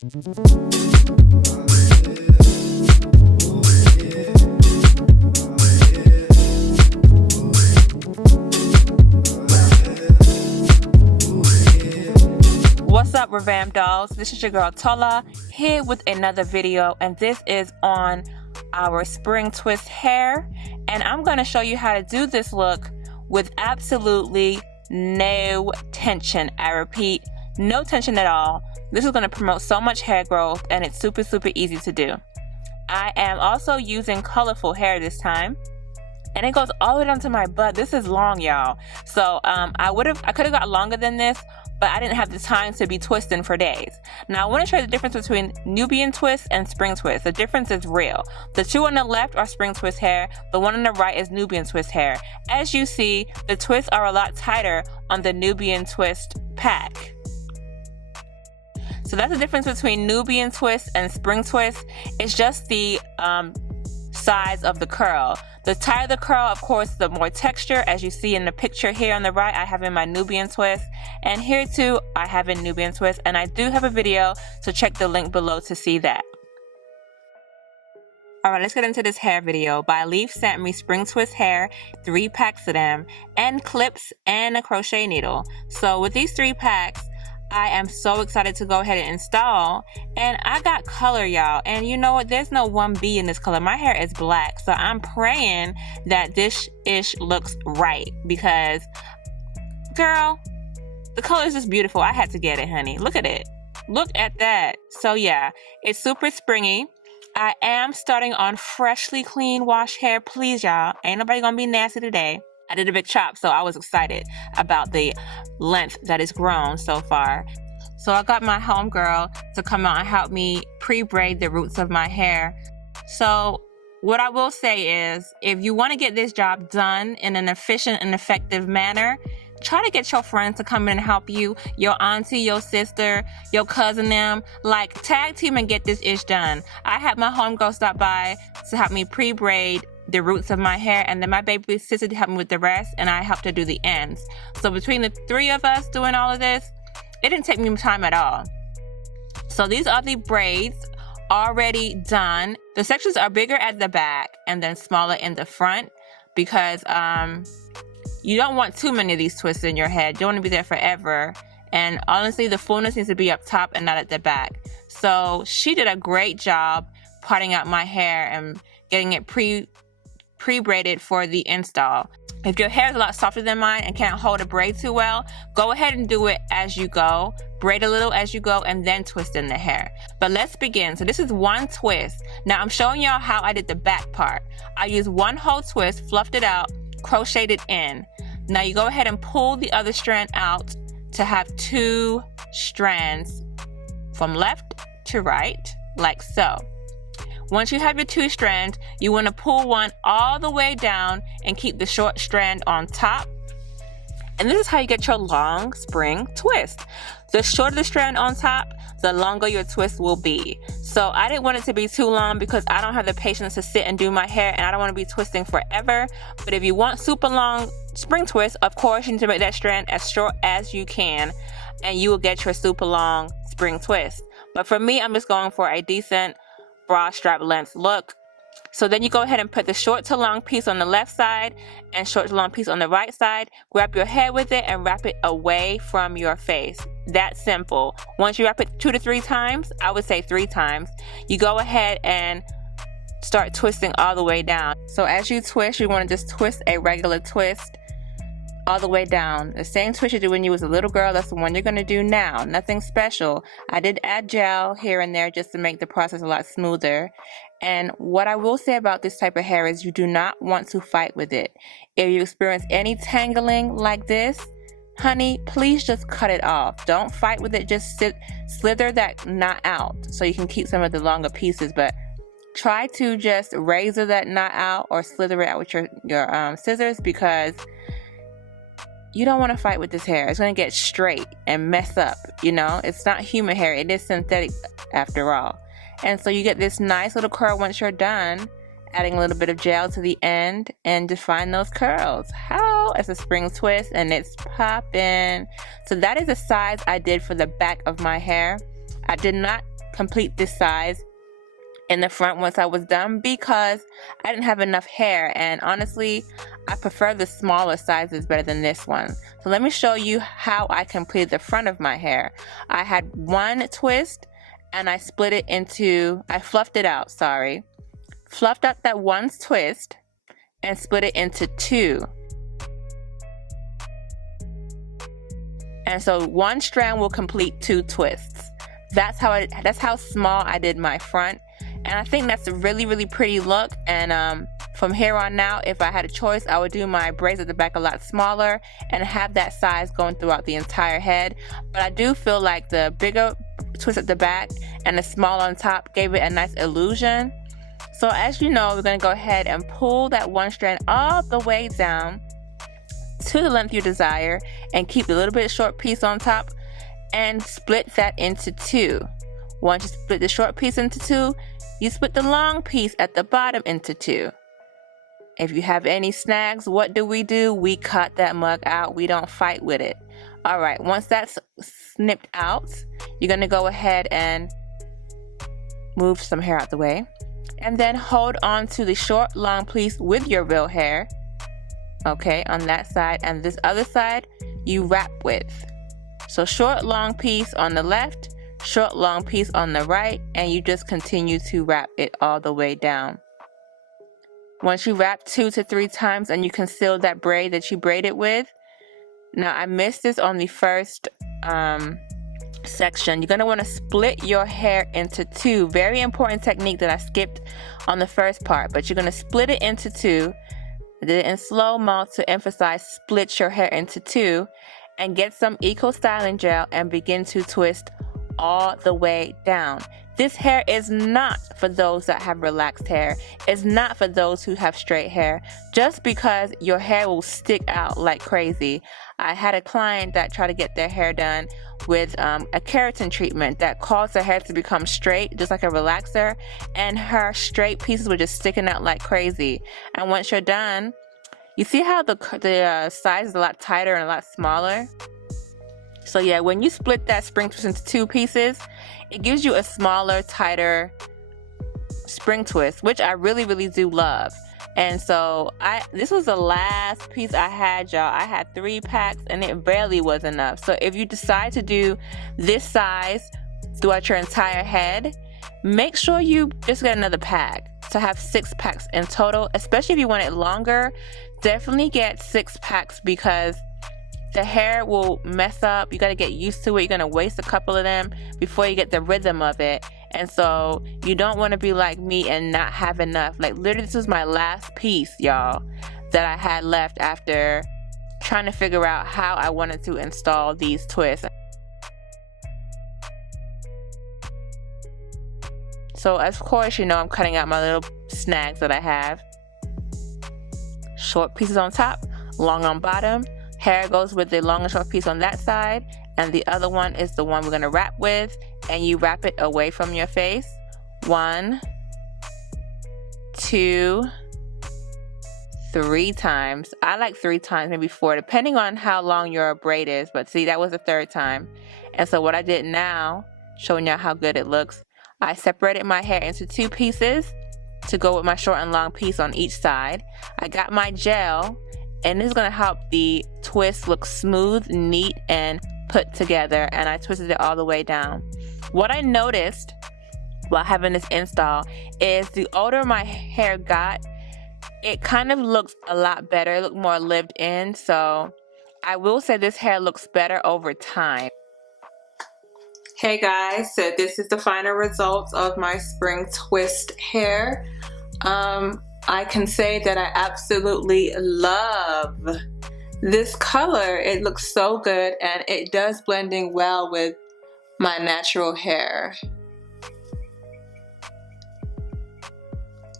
What's up, Revamped Dolls? This is your girl Tola here with another video, and this is on our spring twist hair, and I'm going to show you how to do this look with absolutely no tension. I repeat, no tension at all. This is going to promote so much hair growth, and it's super easy to do. I am also using colorful hair this time, and it goes all the way down to my butt. This is long, y'all. So I could have got longer than this, but I didn't have the time to be twisting for days. Now I want to show you the difference between Nubian twist and spring twist. The difference is real. The two on the left are spring twist hair. The one on the right is Nubian twist hair. As you see, the twists are a lot tighter on the Nubian twist pack. So that's the difference between Nubian twist and spring twist. It's just the size of the curl. The tighter the curl, of course, the more texture. As you see in the picture here on the right, I have in my Nubian twist, and here too I have in Nubian twist, and I do have a video, so check the link below to see that. Alright, let's get into this hair video. Bileaf sent me spring twist hair, 3 packs of them, and clips and a crochet needle. So with these 3 packs, I am so excited to go ahead and install, and I got color, y'all, and you know what, there's no 1B in this color. My hair is black, so I'm praying that this ish looks right, because girl, the color is just beautiful. I had to get it, honey. Look at it, look at that. So yeah, it's super springy. I am starting on freshly clean wash hair, please, y'all. Ain't nobody gonna be nasty today. I did a big chop, so I was excited about the length that is grown so far. So I got my homegirl to come out and help me pre-braid the roots of my hair. So what I will say is, if you want to get this job done in an efficient and effective manner, try to get your friends to come in and help you, your auntie, your sister, your cousin, them. Like, tag team and get this ish done. I had my homegirl stop by to help me pre-braid the roots of my hair, and then my baby sister helped me with the rest, and I helped her do the ends. So between the 3 of us doing all of this, it didn't take me time at all. So these are the braids already done. The sections are bigger at the back and then smaller in the front, because you don't want too many of these twists in your head. You don't want to be there forever, and honestly the fullness needs to be up top and not at the back. So she did a great job parting out my hair and getting it pre-braided for the install. If your hair is a lot softer than mine and can't hold a braid too well, go ahead and do it as you go. Braid a little as you go and then twist in the hair. But let's begin. So this is 1 twist. Now I'm showing y'all how I did the back part. I used 1 whole twist, fluffed it out, crocheted it in. Now you go ahead and pull the other strand out to have 2 strands from left to right, like so. Once you have your 2 strands, you want to pull one all the way down and keep the short strand on top. And this is how you get your long spring twist. The shorter the strand on top, the longer your twist will be. So I didn't want it to be too long because I don't have the patience to sit and do my hair, and I don't want to be twisting forever. But if you want super long spring twist, of course you need to make that strand as short as you can, and you will get your super long spring twist. But for me, I'm just going for a decent bra strap length look. So then you go ahead and put the short to long piece on the left side and short to long piece on the right side. Grab your hair with it and wrap it away from your face. That simple. Once you wrap it 2 to 3 times, I would say 3 times, you go ahead and start twisting all the way down. So as you twist, you want to just twist a regular twist all the way down. The same twist you did when you was a little girl, that's the one you're going to do now. Nothing special. I did add gel here and there just to make the process a lot smoother. And what I will say about this type of hair is you do not want to fight with it. If you experience any tangling like this, honey, please just cut it off. Don't fight with it. Just slither that knot out so you can keep some of the longer pieces. But try to just razor that knot out or slither it out with your scissors, because you don't want to fight with this hair. It's going to get straight and mess up, you know. It's not human hair. It is synthetic after all. And so you get this nice little curl once you're done, adding a little bit of gel to the end and define those curls. How? It's a spring twist and it's popping. So that is the size I did for the back of my hair. I did not complete this size in the front once I was done because I didn't have enough hair, and honestly I prefer the smaller sizes better than this one. So let me show you how I completed the front of my hair. I had one twist and I split it into, I fluffed it out, fluffed out that one twist and split it into two. And so one strand will complete two twists. That's how small I did my front. And I think that's a really, really pretty look. And from here on out, if I had a choice, I would do my braids at the back a lot smaller and have that size going throughout the entire head. But I do feel like the bigger twist at the back and the small on top gave it a nice illusion. So as you know, we're going to go ahead and pull that one strand all the way down to the length you desire and keep the little bit short piece on top and split that into two. Once you split the short piece into two, you split the long piece at the bottom into two. If you have any snags, what do? We cut that mug out. We don't fight with it. All right, once that's snipped out, you're gonna go ahead and move some hair out the way. And then hold on to the short, long piece with your real hair. Okay, on that side, and this other side, you wrap with. So short, long piece on the left, short, long piece on the right, and you just continue to wrap it all the way down. Once you wrap 2 to 3 times and you conceal that braid that you braided with. Now I missed this on the first section. You're going to want to split your hair into two. Very important technique that I skipped on the first part, but you're going to split it into two. I did it in slow-mo to emphasize split your hair into two, and get some Eco Styling Gel and begin to twist all the way down. This hair is not for those that have relaxed hair. It's not for those who have straight hair. Just because your hair will stick out like crazy. I had a client that tried to get their hair done with a keratin treatment that caused her hair to become straight, just like a relaxer, and her straight pieces were just sticking out like crazy. And once you're done, you see how the size is a lot tighter and a lot smaller? So yeah, when you split that spring twist into two pieces, it gives you a smaller, tighter spring twist, which I really, really do love. And so this was the last piece I had, y'all. I had 3 packs and it barely was enough. So if you decide to do this size throughout your entire head, make sure you just get another pack to have 6 packs in total. Especially if you want it longer, definitely get 6 packs because the hair will mess up. You got to get used to it. You're going to waste a couple of them before you get the rhythm of it. And so you don't want to be like me and not have enough. Like literally this was my last piece, y'all, that I had left after trying to figure out how I wanted to install these twists. So of course, you know, I'm cutting out my little snags that I have. Short pieces on top, long on bottom. Hair goes with the long and short piece on that side, and the other one is the one we're going to wrap with, and you wrap it away from your face. 1, 2, 3 times. I like 3 times, maybe 4, depending on how long your braid is, but see, that was the 3rd time. And so what I did now, showing y'all how good it looks, I separated my hair into 2 pieces to go with my short and long piece on each side. I got my gel, and this is going to help the twist look smooth, neat, and put together. And I twisted it all the way down. What I noticed while having this install is the older my hair got, it kind of looks a lot better. It looked more lived in. So I will say this hair looks better over time. Hey guys, so this is the final results of my spring twist hair. I can say that I absolutely love this color. It looks so good and it does blend in well with my natural hair.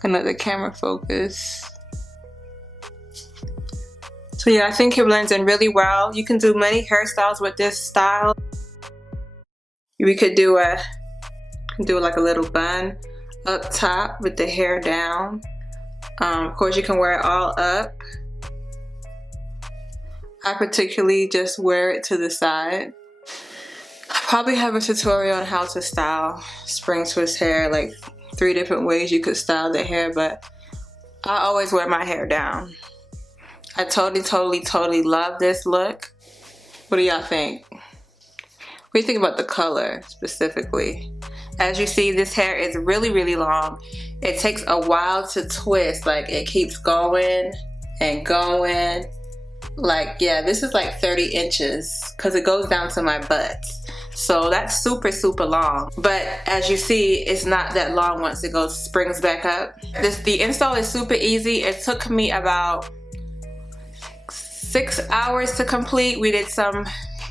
Gonna let the camera focus. So yeah, I think it blends in really well. You can do many hairstyles with this style. We could do like a little bun up top with the hair down. Of course, you can wear it all up. I particularly just wear it to the side. probably have a tutorial on how to style spring twist hair, like 3 different ways you could style the hair, but I always wear my hair down. I totally love this look. What do y'all think? What do you think about the color specifically? As you see, this hair is really long. It takes a while to twist, like it keeps going and going. Like, yeah, this is like 30 inches because it goes down to my butt. So that's super long. But as you see, it's not that long once it springs back up. The install is super easy. It took me about 6 hours to complete. We did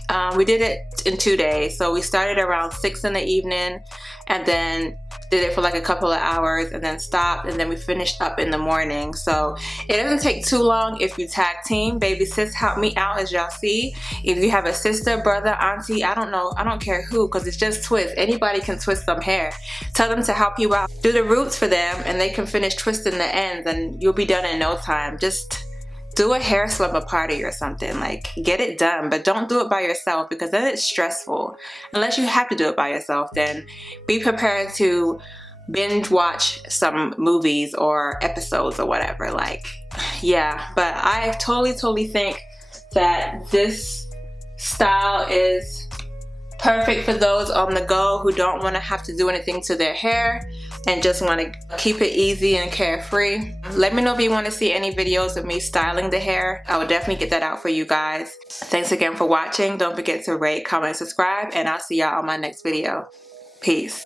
it in 2 days. So we started around 6 in the evening and then did it for like a couple of hours and then stopped, and then we finished up in the morning. So it doesn't take too long if you tag team. Baby sis helped me out, as y'all see. If you have a sister, brother, auntie, I don't know, I don't care who, because it's just twist. Anybody can twist some hair. Tell them to help you out. Do the roots for them and they can finish twisting the ends and you'll be done in no time. Just do a hair slumber party or something, like get it done, but don't do it by yourself because then it's stressful. Unless you have to do it by yourself, then be prepared to binge watch some movies or episodes or whatever. Like, yeah, but I totally think that this style is perfect for those on the go who don't want to have to do anything to their hair and just want to keep it easy and carefree. Let me know if you want to see any videos of me styling the hair. I will definitely get that out for you guys. Thanks again for watching. Don't forget to rate, comment, subscribe, and I'll see y'all on my next video. Peace.